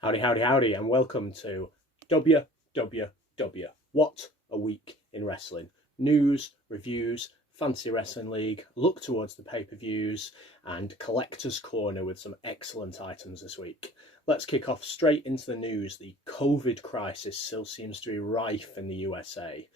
Howdy, howdy, howdy, and welcome to WWW. What a week in wrestling. News, reviews, Fantasy Wrestling League, look towards the pay-per-views, and Collector's Corner with some excellent items this week. Let's kick off straight into the news. The COVID crisis still seems to be rife in the USA.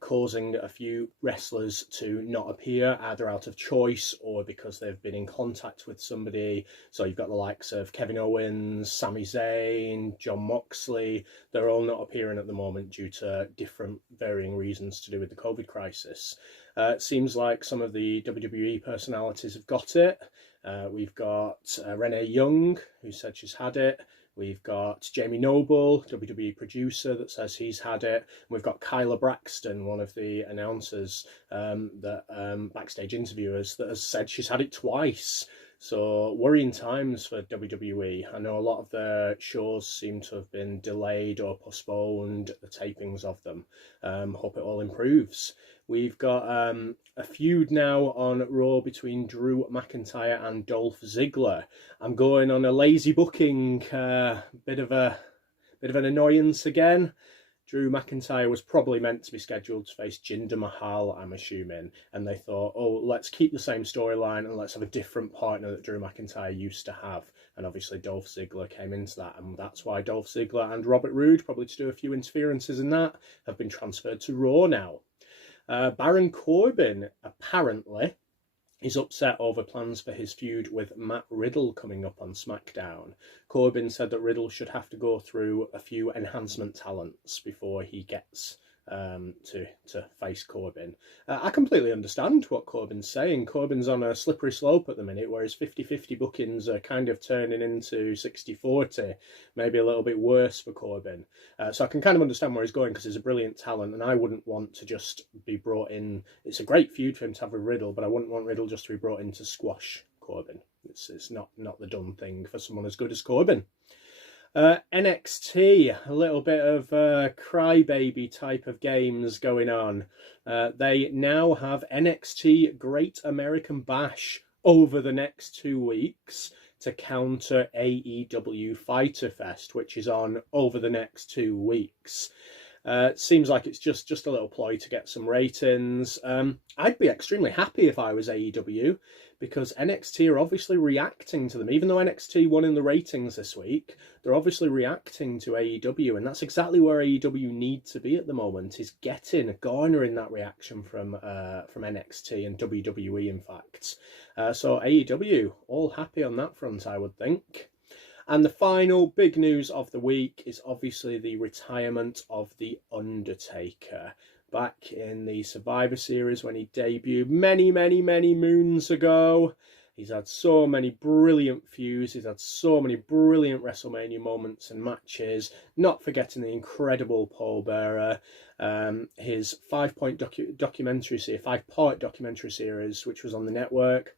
Causing a few wrestlers to not appear, either out of choice or because they've been in contact with somebody. So you've got the likes of Kevin Owens, Sami Zayn, Jon Moxley. They're all not appearing at the moment due to different varying reasons to do with the COVID crisis. It seems like some of the WWE personalities have got it. We've got Renee Young, who said she's had it. We've got Jamie Noble, WWE producer, that says he's had it. We've got Kyla Braxton, one of the announcers, backstage interviewers, that has said she's had it twice. So worrying times for WWE. I know a lot of their shows seem to have been delayed or postponed, the tapings of them. Hope it all improves. We've got a feud now on Raw between Drew McIntyre and Dolph Ziggler. I'm going on a lazy booking, bit of an annoyance again. Drew McIntyre was probably meant to be scheduled to face Jinder Mahal, I'm assuming, and they thought, oh, let's keep the same storyline and let's have a different partner that Drew McIntyre used to have. And obviously Dolph Ziggler came into that, and that's why Dolph Ziggler and Robert Roode, probably to do a few interferences in that, have been transferred to Raw now. Baron Corbin, apparently, is upset over plans for his feud with Matt Riddle coming up on SmackDown. Corbin said that Riddle should have to go through a few enhancement talents before he gets to face Corbin. I completely understand what Corbin's saying. Corbin's on a slippery slope at the minute, where his 50-50 bookings are kind of turning into 60-40, maybe a little bit worse for Corbin. So I can kind of understand where he's going, because he's a brilliant talent, and I wouldn't want to just be brought in. It's a great feud for him to have with Riddle, but I wouldn't want Riddle just to be brought in to squash Corbin. It's not the done thing for someone as good as Corbin. NXT, a little bit of crybaby type of games going on. They now have NXT Great American Bash over the next 2 weeks to counter AEW Fyter Fest, which is on over the next 2 weeks. It seems like it's just a little ploy to get some ratings. I'd be extremely happy if I was AEW, because NXT are obviously reacting to them. Even though NXT won in the ratings this week, they're obviously reacting to AEW, and that's exactly where AEW need to be at the moment, is garnering that reaction from NXT and WWE, in fact. So AEW, all happy on that front, I would think. And the final big news of the week is obviously the retirement of The Undertaker. Back in the Survivor Series when he debuted many moons ago. He's had so many brilliant feuds. He's had so many brilliant WrestleMania moments and matches. Not forgetting the incredible Paul Bearer. His 5-part documentary series, which was on the network.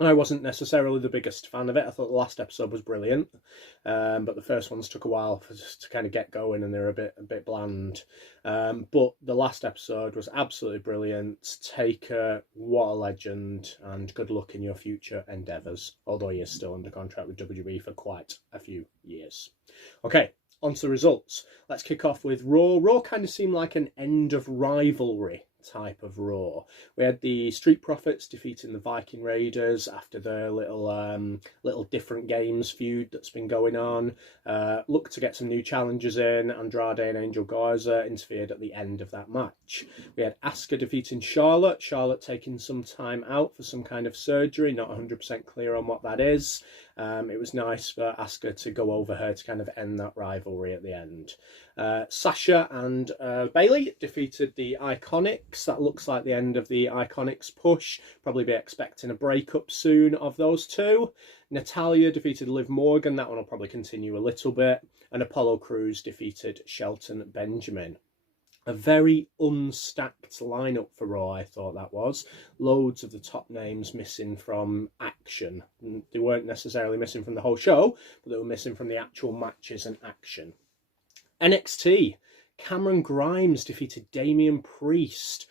I wasn't necessarily the biggest fan of it. I thought the last episode was brilliant, but the first ones took a while to kind of get going, and they're a bit bland. But the last episode was absolutely brilliant. Taker, what a legend, and good luck in your future endeavours. Although he is still under contract with WWE for quite a few years. Okay, on to the results. Let's kick off with Raw. Raw kind of seemed like an end of rivalry type of Raw. We had the Street Profits defeating the Viking Raiders after their little different games feud that's been going on. Look to get some new challengers in. Andrade and Angel Garza interfered at the end of that match. We had Asuka defeating Charlotte. Charlotte taking some time out for some kind of surgery, not 100% clear on what that is. It was nice for Asuka to go over her to kind of end that rivalry at the end. Sasha and Bayley defeated the Iconics. That looks like the end of the Iconics push. Probably be expecting a breakup soon of those two. Natalya defeated Liv Morgan. That one will probably continue a little bit. And Apollo Crews defeated Shelton Benjamin. A very unstacked lineup for Raw, I thought that was. Loads of the top names missing from action. They weren't necessarily missing from the whole show, but they were missing from the actual matches and action. NXT, Cameron Grimes defeated Damian Priest.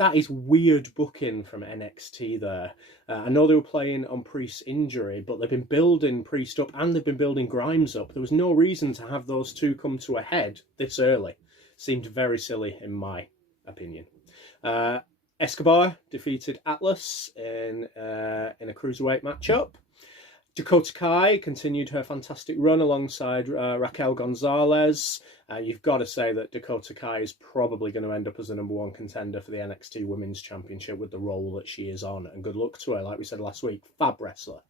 that is weird booking from NXT there. I know they were playing on Priest's injury, but they've been building Priest up and they've been building Grimes up. There was no reason to have those two come to a head this early. Seemed very silly in my opinion. Escobar defeated Atlas in a cruiserweight matchup. Dakota Kai continued her fantastic run alongside Raquel Gonzalez. You've got to say that Dakota Kai is probably going to end up as the #1 contender for the NXT Women's Championship with the role that she is on. And good luck to her, like we said last week. Fab wrestler.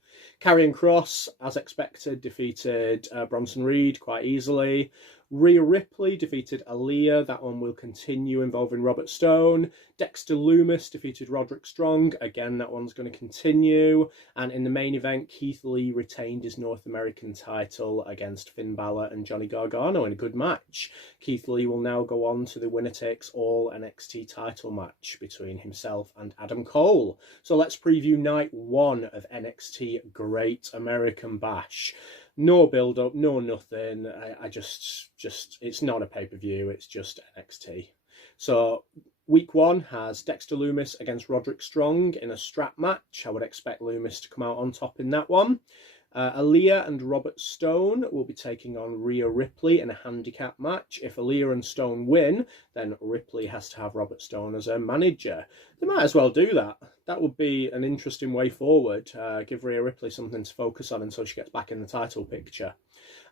Karrion Kross, as expected, defeated Bronson Reed quite easily. Rhea Ripley defeated Aaliyah. That one will continue involving Robert Stone. Dexter Lumis defeated Roderick Strong. Again, that one's going to continue. And in the main event, Keith Lee retained his North American title against Finn Balor and Johnny Gargano in a good match. Keith Lee will now go on to the winner takes all NXT title match between himself and Adam Cole. So let's preview night 1 of NXT Great American Bash. No build-up, no nothing. I just it's not a pay-per-view, it's just NXT. So week 1 has Dexter Lumis against Roderick Strong in a strap match. I would expect Lumis to come out on top in that one. Aaliyah and Robert Stone will be taking on Rhea Ripley in a handicap match. If Aaliyah and Stone win, then Ripley has to have Robert Stone as her manager. They might as well do that. That would be an interesting way forward. Give Rhea Ripley something to focus on until she gets back in the title picture.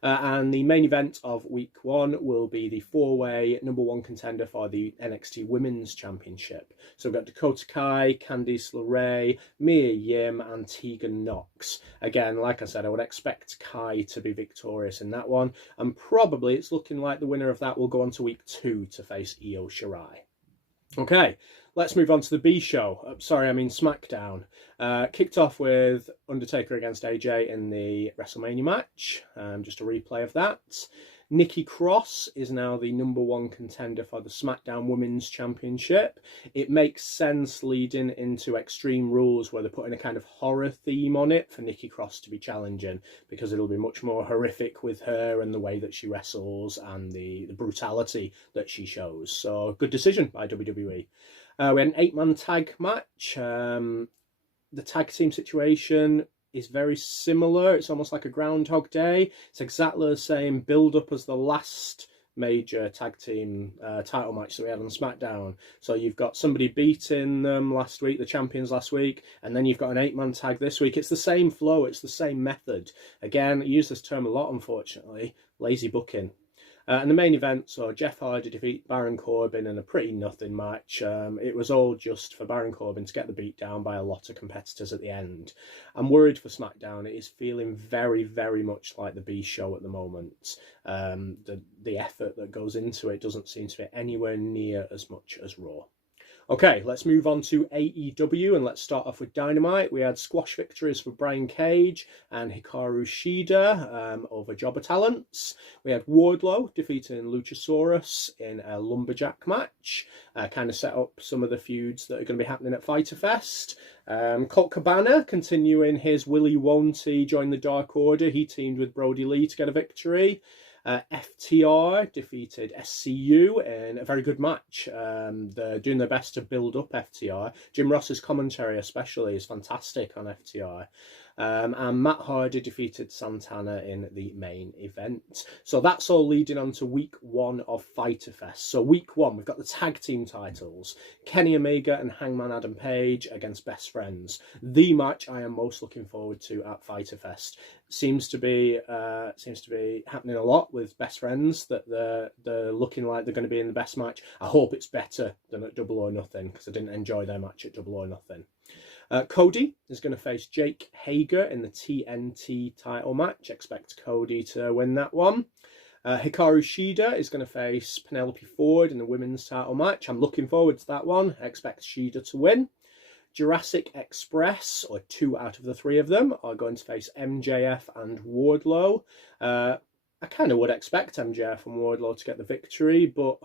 And the main event of week 1 will be the 4-way #1 contender for the NXT Women's Championship. So we've got Dakota Kai, Candice LeRae, Mia Yim, and Tegan Nox. Again, like I said, I would expect Kai to be victorious in that one. And probably it's looking like the winner of that will go on to week 2 to face Io Shirai. Okay, let's move on to the B show. SmackDown. Kicked off with Undertaker against AJ in the WrestleMania match. Just a replay of that. Nikki Cross is now the #1 contender for the SmackDown Women's Championship. It makes sense leading into Extreme Rules where they're putting a kind of horror theme on it for Nikki Cross to be challenging, because it'll be much more horrific with her and the way that she wrestles and the brutality that she shows. So good decision by WWE. We had an 8-man tag match. The tag team situation is very similar. It's almost like a Groundhog Day. It's exactly the same build-up as the last major tag team title match that we had on SmackDown. So you've got somebody beating them last week, the champions last week, and then you've got an 8-man tag this week. It's the same flow. It's the same method. Again, I use this term a lot, unfortunately. Lazy booking. And the main event saw Jeff Hardy defeat Baron Corbin in a pretty nothing match. It was all just for Baron Corbin to get the beat down by a lot of competitors at the end. I'm worried for SmackDown. It is feeling very, very much like the B show at the moment. The effort that goes into it doesn't seem to be anywhere near as much as Raw. Okay, let's move on to AEW and let's start off with Dynamite. We had squash victories for Brian Cage and Hikaru Shida over Jobber Talents. We had Wardlow defeating Luchasaurus in a lumberjack match. Kind of set up some of the feuds that are going to be happening at Fyter Fest. Colt Cabana continuing his Willy Won't-y join the Dark Order. He teamed with Brody Lee to get a victory. FTR defeated SCU in a very good match. They're doing their best to build up FTR. Jim Ross's commentary especially is fantastic on FTR. And Matt Hardy defeated Santana in the main event. So that's all leading on to week 1 of Fyter Fest. So week 1, we've got the tag team titles. Kenny Omega and Hangman Adam Page against Best Friends. The match I am most looking forward to at Fyter Fest. Seems to be happening a lot with Best Friends, that they're looking like they're going to be in the best match. I hope it's better than at Double or Nothing, because I didn't enjoy their match at Double or Nothing. Cody is going to face Jake Hager in the TNT title match. Expect Cody to win that one. Hikaru Shida is going to face Penelope Ford in the women's title match. I'm looking forward to that one. I expect Shida to win. Jurassic Express, or 2 out of the 3 of them, are going to face MJF and Wardlow. I kind of would expect MJF and Wardlow to get the victory, but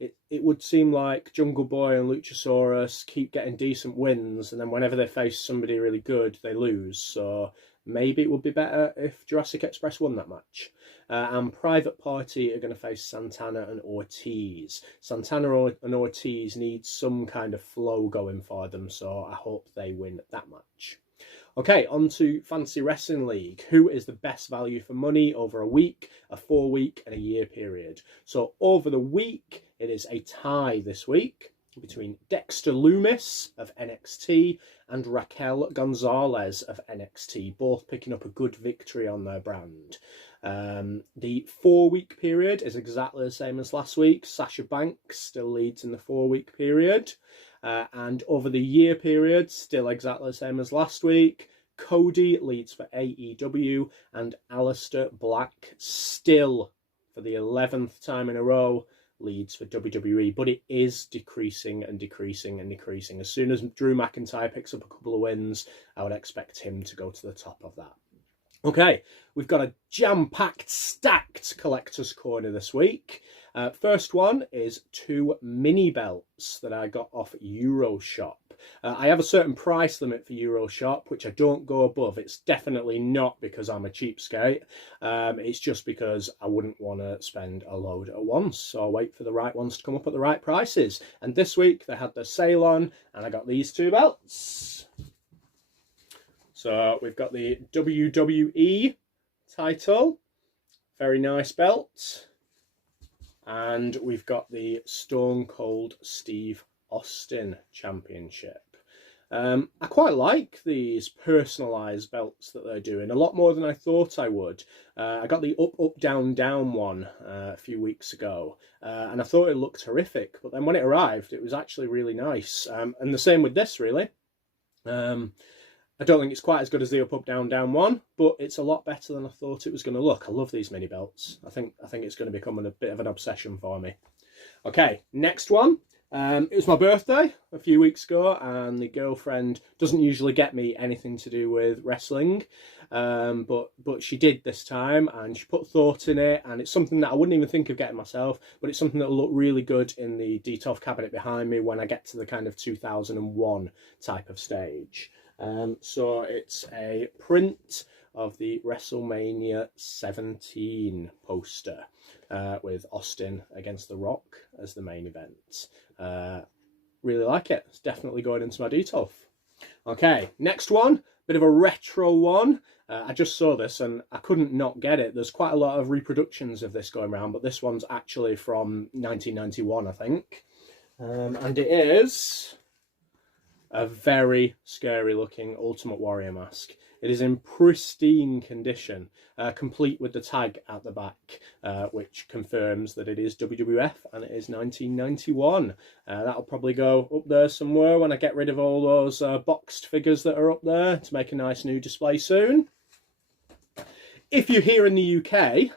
it would seem like Jungle Boy and Luchasaurus keep getting decent wins, and then whenever they face somebody really good, they lose. So maybe it would be better if Jurassic Express won that match. And Private Party are going to face Santana and Ortiz. Santana and Ortiz need some kind of flow going for them, so I hope they win that match. Okay, on to Fantasy Wrestling League. Who is the best value for money over a week, a 4-week, and a year period? So over the week, it is a tie this week between Dexter Lumis of NXT and Raquel Gonzalez of NXT, both picking up a good victory on their brand. The 4-week period is exactly the same as last week. Sasha Banks still leads in the 4-week period. And over the year period, still exactly the same as last week. Cody leads for AEW, and Aleister Black still, for the 11th time in a row, leads for WWE. But it is decreasing and decreasing and decreasing. As soon as Drew McIntyre picks up a couple of wins, I would expect him to go to the top of that. Okay, we've got a jam-packed, stacked Collector's Corner this week. First one is 2 mini belts that I got off Euroshop. I have a certain price limit for Euroshop, which I don't go above. It's definitely not because I'm a cheapskate. It's just because I wouldn't want to spend a load at once. So I'll wait for the right ones to come up at the right prices. And this week they had the sale on, and I got these 2 belts. So we've got the WWE title, very nice belt. And we've got the Stone Cold Steve Austin Championship. I quite like these personalised belts that they're doing, a lot more than I thought I would. I got the up, up, down, down one a few weeks ago, and I thought it looked horrific. But then when it arrived, it was actually really nice. And the same with this, really. I don't think it's quite as good as the up, up, down, down one, but it's a lot better than I thought it was going to look. I love these mini belts. I think it's going to become a bit of an obsession for me. Okay, next one. It was my birthday a few weeks ago, and the girlfriend doesn't usually get me anything to do with wrestling, but she did this time, and she put thought in it, and it's something that I wouldn't even think of getting myself, but it's something that will look really good in the Detolf cabinet behind me when I get to the kind of 2001 type of stage. So it's a print of the WrestleMania 17 poster with Austin against The Rock as the main event. Really like it. It's definitely going into my Detolf. Okay, next one, bit of a retro one. I just saw this and I couldn't not get it. There's quite a lot of reproductions of this going around, but this one's actually from 1991, I think. And it is a very scary looking Ultimate Warrior mask. It is in pristine condition, complete with the tag at the back, which confirms that it is WWF and it is 1991. That'll probably go up there somewhere when I get rid of all those boxed figures that are up there to make a nice new display soon. If you're here in the UK,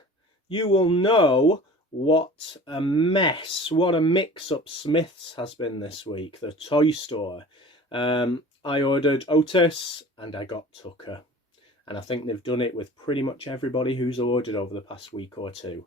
you will know what a mess, what a mix-up Smith's has been this week, the toy store. I ordered Otis and I got Tucker, and I think they've done it with pretty much everybody who's ordered over the past week or two.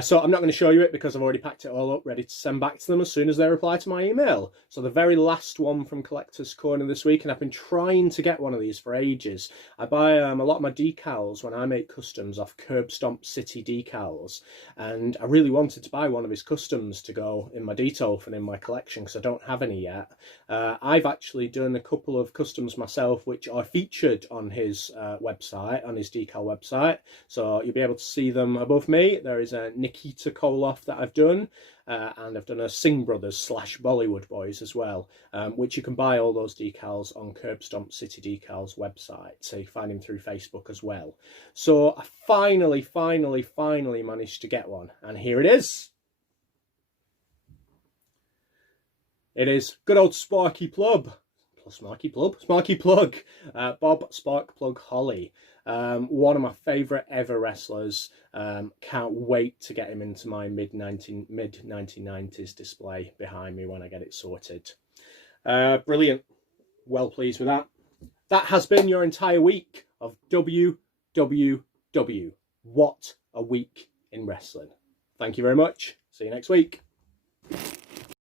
So I'm not going to show you it because I've already packed it all up ready to send back to them as soon as they reply to my email. So the very last one from Collector's Corner this week, and I've been trying to get one of these for ages. I buy a lot of my decals when I make customs off Curb Stomp City Decals, and I really wanted to buy one of his customs to go in my Detolf and in my collection because I don't have any yet. I've actually done a couple of customs myself which are featured on his website, on his decal website, so you'll be able to see them above me. There is a Nikita Koloff that I've done, and I've done a Singh Brothers / Bollywood Boys as well, which you can buy all those decals on Curb Stomp City Decals website, so you find him through Facebook as well. So I finally managed to get one, and here it is. It is good old Sparky Plug, Bob Sparkplug Holly. One of my favourite ever wrestlers. Can't wait to get him into my mid 1990s display behind me when I get it sorted. Brilliant. Well pleased with that. That has been your entire week of WWW. What a week in wrestling. Thank you very much. See you next week.